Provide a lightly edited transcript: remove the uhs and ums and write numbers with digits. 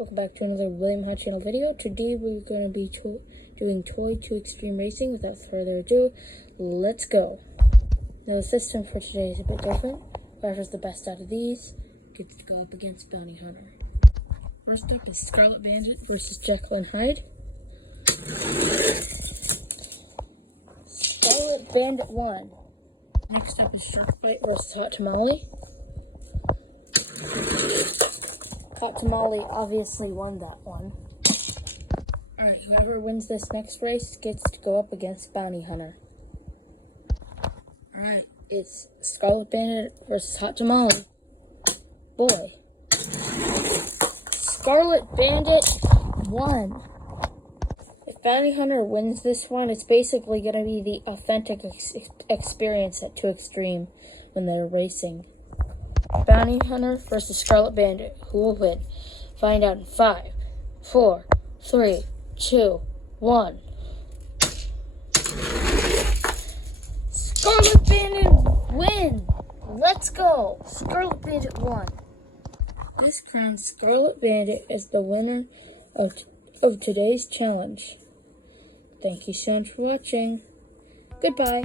welcome back to another William Hot Channel video. Today we're going to be doing Toy 2Xtreme Racing. Without further ado, let's go. Now the system for today is a bit different. Whoever's the best out of these gets to go up against Bounty Hunter. First up is Scarlet Bandit versus Jekyll and Hyde. Scarlet Bandit won. Next up is Shark Bite versus Hot Tamale. Hot Tamale obviously won that one. Alright, whoever wins this next race gets to go up against Bounty Hunter. Alright, it's Scarlet Bandit versus Hot Tamale. Boy. Scarlet Bandit won. If Bounty Hunter wins this one, it's basically going to be the authentic experience at 2Xtreme when they're racing. Bounty Hunter versus Scarlet Bandit. Who will win? Find out in 5, 4, 3, 2, 1. Scarlet Bandit win! Let's go! Scarlet Bandit won. This crowns Scarlet Bandit as the winner of today's challenge. Thank you so much for watching. Goodbye.